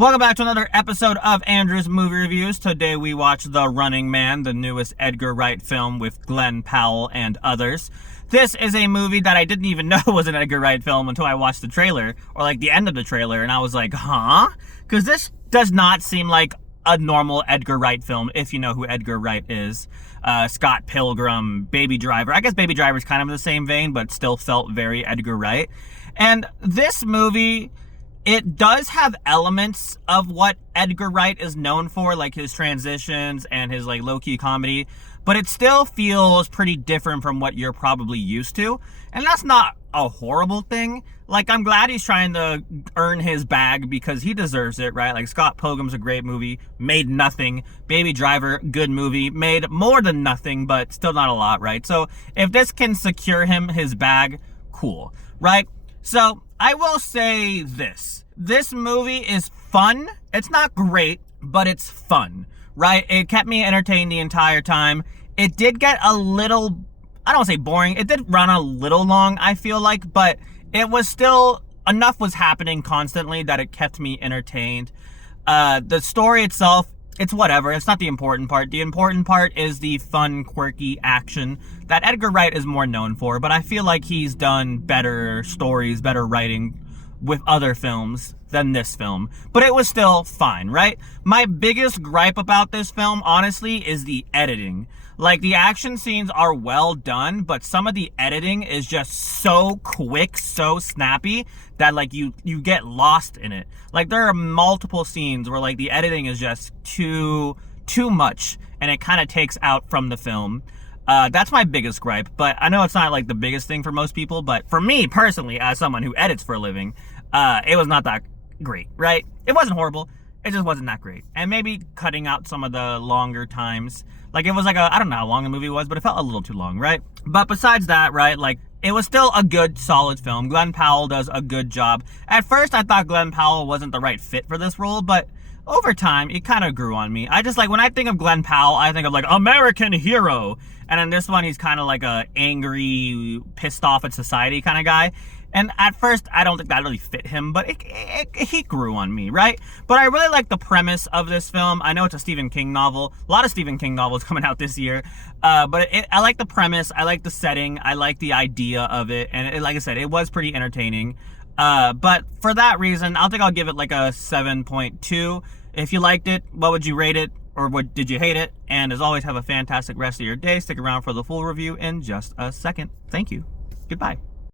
Welcome back to another episode of Andrew's Movie Reviews. Today we watch The Running Man, the newest Edgar Wright film with Glenn Powell and others. This is a movie that I didn't even know was an Edgar Wright film until I watched the trailer, or like the end of the trailer, and I was like, huh? Because this does not seem like a normal Edgar Wright film, if you know who Edgar Wright is. Scott Pilgrim, Baby Driver. I guess Baby Driver is kind of in the same vein, but still felt very Edgar Wright. And this movie, it does have elements of what Edgar Wright is known for, like his transitions and his like low-key comedy, but it still feels pretty different from what you're probably used to. And that's not a horrible thing. Like, I'm glad he's trying to earn his bag because he deserves it, right? Like, Scott Pilgrim's a great movie, made nothing. Baby Driver, good movie, made more than nothing, but still not a lot, right? So if this can secure him his bag, cool, right? So I will say this. This movie is fun. It's not great, but it's fun, right? It kept me entertained the entire time. It did get a little, I don't want to say boring. It did run a little long, I feel like, but it was still, enough was happening constantly that it kept me entertained. The story itself, it's whatever. It's not the important part. The important part is the fun, quirky action that Edgar Wright is more known for, but I feel like he's done better stories, better writing with other films than this film. But it was still fine, right? My biggest gripe about this film, honestly, is the editing. Like, the action scenes are well done, but some of the editing is just so quick, so snappy, that, like, you get lost in it. Like, there are multiple scenes where, like, the editing is just too much, and it kind of takes out from the film. That's my biggest gripe, but I know it's not, like, the biggest thing for most people, but for me, personally, as someone who edits for a living, it was not that great, right? It wasn't horrible. It just wasn't that great. And maybe cutting out some of the longer times. Like, it was like I don't know how long the movie was, but it felt a little too long, right? But besides that, right, like, it was still a good, solid film. Glenn Powell does a good job. At first, I thought Glenn Powell wasn't the right fit for this role, but over time, it kind of grew on me. I just, like, when I think of Glenn Powell, I think of, like, American hero. And in this one, he's kind of like a angry, pissed off at society kind of guy. And at first, I don't think that really fit him, but he grew on me, right? But I really like the premise of this film. I know it's a Stephen King novel. A lot of Stephen King novels coming out this year. But I like the premise. I like the setting. I like the idea of it. And like I said, it was pretty entertaining. But for that reason, I think I'll give it like a 7.2. If you liked it, what would you rate it? Or what did you hate it? And as always, have a fantastic rest of your day. Stick around for the full review in just a second. Thank you. Goodbye.